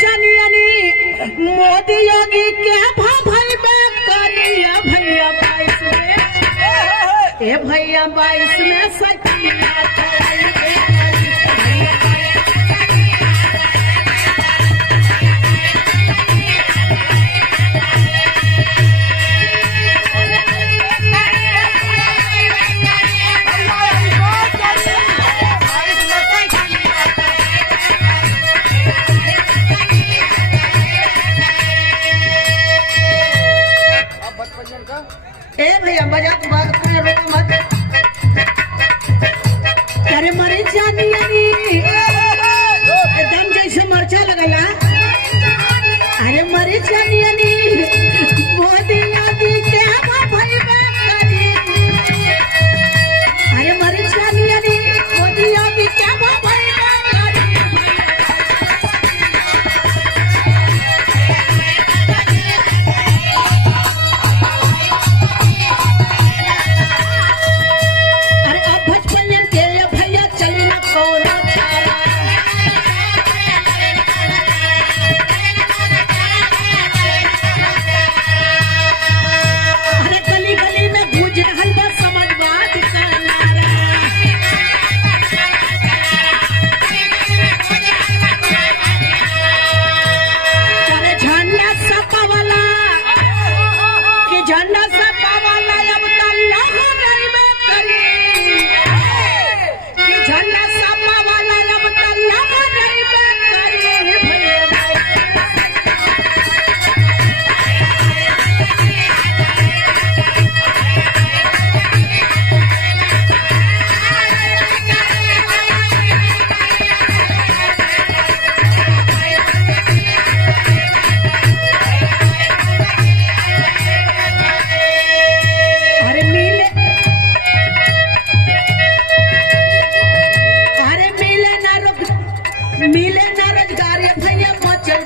चनियनी मोदी योगी के भाई करिया भैया 22 में ए भैया 22 में सचिया ए भैया बजा बात अपने रोक मत अरे मरी जानी एकदम जैसे मरचा लगेगा अरे मरी जानी मोदी योगी के भाई अरे मरी जानी मोदी योगी के भाई झंडा सपा वाला अब तल्ला झंडा सपा वाला अब तल्ला मिले ना रोजगार भैया मचल